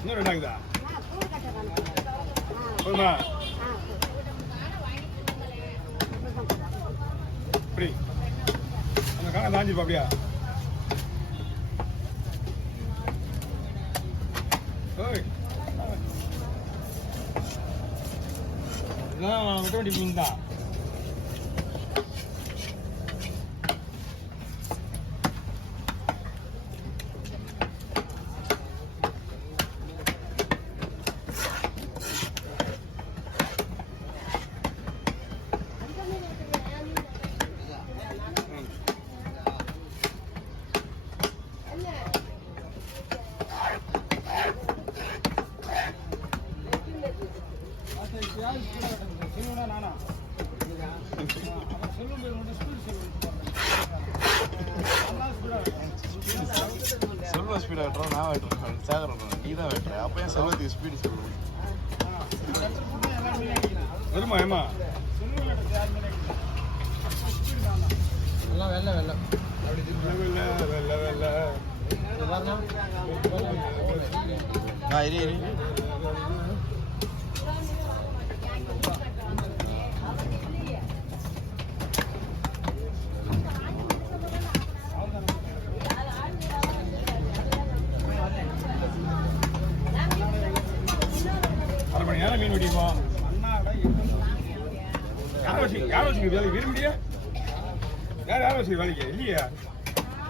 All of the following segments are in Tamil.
இன்னும் ரெண்டாகுதா போதுமா அப்படி அந்த காண தாஞ்சிப்பா அப்படியா இதெல்லாம் வெட்ட வேண்டிய மீன் தான் செல்வ ஸ்பீடா வெட்டுறோம் நான் வெட்டுறேன் சேகரம் நீ தான் வெட்டுற அப்ப ஏன் செல்வத்துக்கு ஸ்பீடு சொல்லுவோம் வருமா ஏமா எல்லாம் வெள்ளை வெள்ளை அரை மணி நேரம் மீன் வெட்டிப்போம் யார் வச்சுக்க வேலைக்கு விரும்பியா யார் வச்சுக்க வேலைக்கு இல்லையா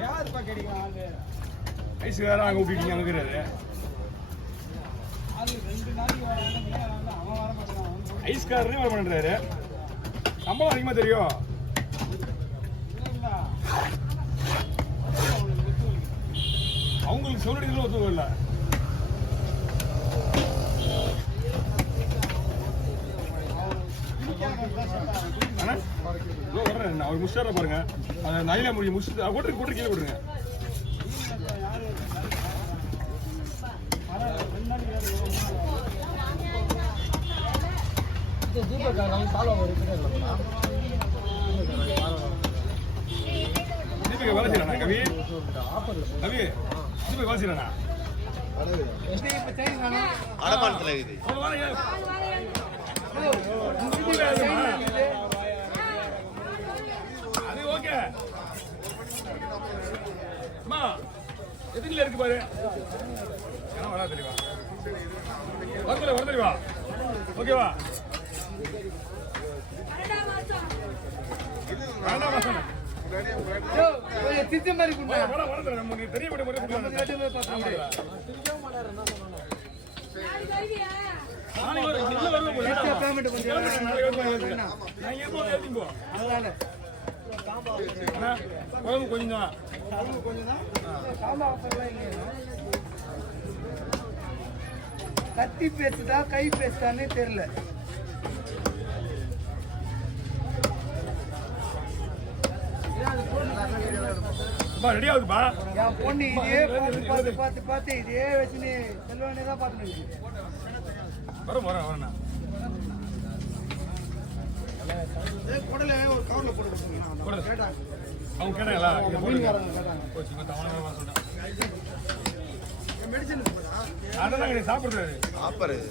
யாருப்பா கிடைக்கும் ஐஸ் வேற அங்கே விட்டுட்டீங்க அனுக்கிறாரு ஐஸ்காரனே வர பண்ணுறாரு சம்பளம் அதிகமாக தெரியும் அவங்களுக்கு சொல்லிடுறதுல ஒத்துவம் இல்லை வர்றேன் அவர் முடிச்சார பாருங்க அதை நைல முடியும் முடிச்சுட்டு போட்டு கீழே விடுங்க தீபக் வேலை செய்யறானா கவி கவி தீபக் வேலை செய்யறானா அடமானத்தில் இருக்குது அது ஓகே அம்மா எதுல இருக்கு பாரு ஏன்னா வரா தெரியவா வர தெரியவா ஓகேவா வேண்டாம் வாசனை திட்டு மாதிரி கொஞ்சம் கத்தி பேசுதா கை பேசுதானே தெரியல ரெடி ஆகுதுப்பா என் பொண்ணு இதே பார்த்து பார்த்து பார்த்து இதே வச்சுன்னு செல்வானே தான் பார்த்துன்னு வரேன் குடல ஒரு கவர்ல போட்டு அவங்க கேட்டாங்களா மெடிசன் அதான் சாப்பிடுறாரு சாப்பிட்றது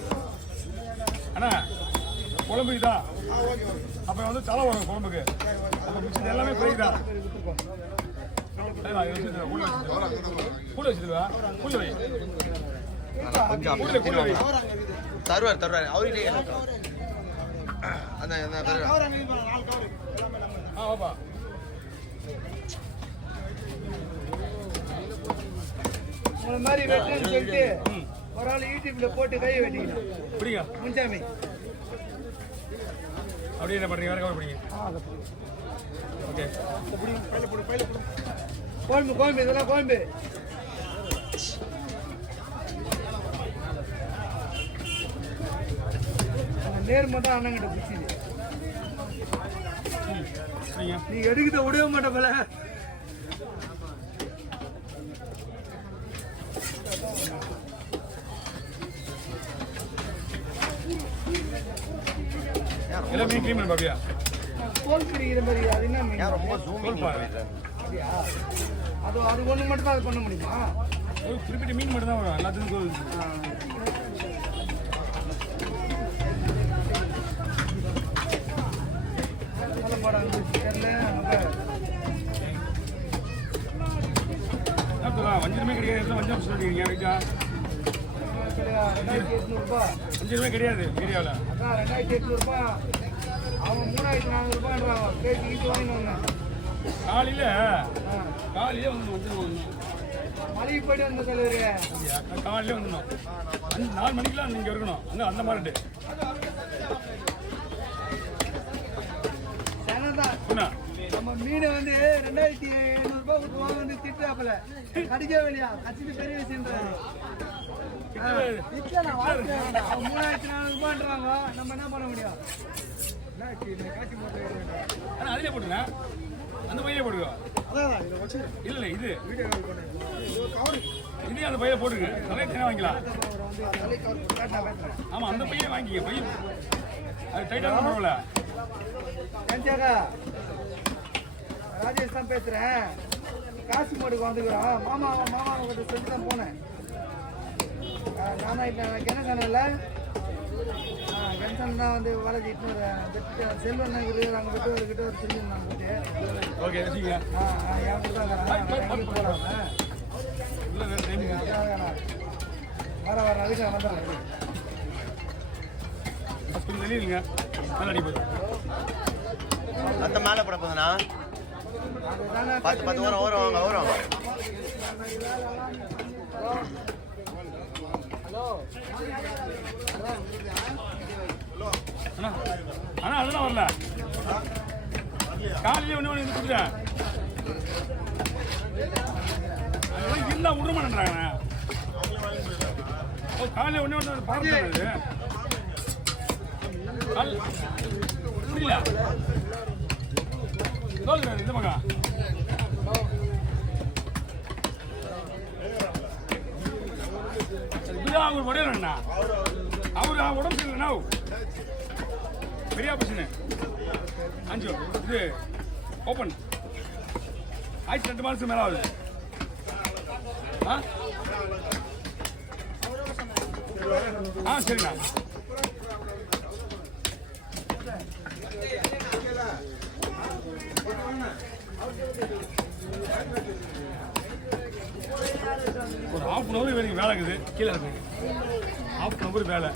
அண்ணா குழம்புக்கு தான் அப்புறம் வந்து தலை வரும் குழம்புக்கு அப்புறம் மிச்சது எல்லாமே குறைக்குதா கூட வச்சுருவா கூட வை கொஞ்சம் தருவார் அவர்கிட்டே அந்த வாப்பா உங்களை மாதிரி வெட்டுன்னு சொல்லிட்டு ஒரு ஆள் யூடியூப்ல போட்டு கையை வெட்டிக்கலாம் பிடிங்க முன்சாமி அப்படியே என்ன பண்ணுறீங்க வேறு கவர் பிடிங்க ஓகே கோயம்பு இதெல்லாம் கோயம்பு நேர்மை தான் அண்ணங்கிட்ட பிடிச்சிது நீ எடுக்கிட்ட விடவே மாட்ட போல எல்லாமே க்ளீன் பண்ணி பாப்பியா தோல் பிரிக்கிற மாதிரி அது என்ன மீன்? ரொம்ப ஜூமிங் அப்படியா? அது ஒண்ணு மட்டும் தான் அது பண்ண முடியுமா? ஒரு குறிப்பிட்ட மீன் மட்டும் தான் வரும் எல்லாத்துக்கும் தோல் இருக்கு. நல்ல படம் இருந்துச்சு. தெரியல நமக்கு. என்ன சொல்லலாம் வஞ்சரமே கிடையாது வஞ்சரம் சொல்லிட்டீங்க ரைட்டா கிடையாது. 2800 ரூபாய். வஞ்சரமே கிடையாது ஏரியாவில் அதான் 2800 ரூபாய். அவன் 3400 ரூபாய்ன்றான். பேசி கீச்சு வாங்கிட்டு வந்தேன். காலையில் வந்து வஞ்சரம் மலைக்கு போயிட்டு வந்த தலைவரு. காலையிலே வந்துடணும் 4 மணிக்கெலாம் நீங்கள் இருக்கணும் அந்த மாதிரி சேனதான் சொன்னா நம்ம மீனை வந்து 2700 ரூபாய் கொடுத்து வாங்க வந்து திட்டுறாப்புல. கடிக்கவே இல்லையா? கச்சிட்டு பெரிய விஷயன்றாரு. 3400 ரூபான்றாங்க. நம்ம என்ன பண்ண முடியும்? காட்சி போட்டு ஆனால் அதிலே போட்டுங்க அந்த பையிலே போட்டுக்கோ இல்லை இது இதே அந்த பையில போட்டுருங்க நிறைய தேவை வாங்கிக்கலாம் ஆமாம் அந்த பையன் வாங்கிக்க பையன் அது டைட்டாக பரவாயில்ல கஞ்சாக்கா ராஜேஷ் தான் பேசுறேன். காசு மாட்டுக்கு வந்துக்கிறோம். மாமா கிட்ட சொல்லி தான் போனேன். நானா இப்போ கிணக்கானல கன்சன் தான் வந்து வளர்ச்சி செல்வன் இருக்குது அங்கே விட்டு கிட்ட ஒரு செல்லிருந்தாங்க போட்டு ஓகே வச்சுங்க என் கொடுத்தாங்க போகிறாங்க. இல்லை வேறு டைமிங் வர அதுக்கு வந்துடுறேன். கொஞ்சம் வெளியிருங்க நல்லா அடி போகுது அந்த மேலே போட போகுதுண்ணா அதுதானே 10 வரும் அண்ணா அண்ணா அதெல்லாம் வரல காலையிலே ஒன்று இது கொடுத்தேன் அதெல்லாம் இருந்தால் விட மாட்டேன்றாங்கண்ணே காலையில் ஒன்று பார்த்து புரியல சொல்லுறாரு இந்த மகா இப்படிதான் அவர் உடையலண்ணா அவர் உடம்பு சரியில்லைண்ணா பெரிய ஆபரேஷனு 5 இது ஓப்பன் ஆயிடுச்சு 2 மாதத்துக்கு மேலே ஆகுது சரிண்ணா ஒரு ½ அன் அவர் வேலைக்கு வேலை இருக்குது கீழே இருக்கு ½ அன் அவர் வேலை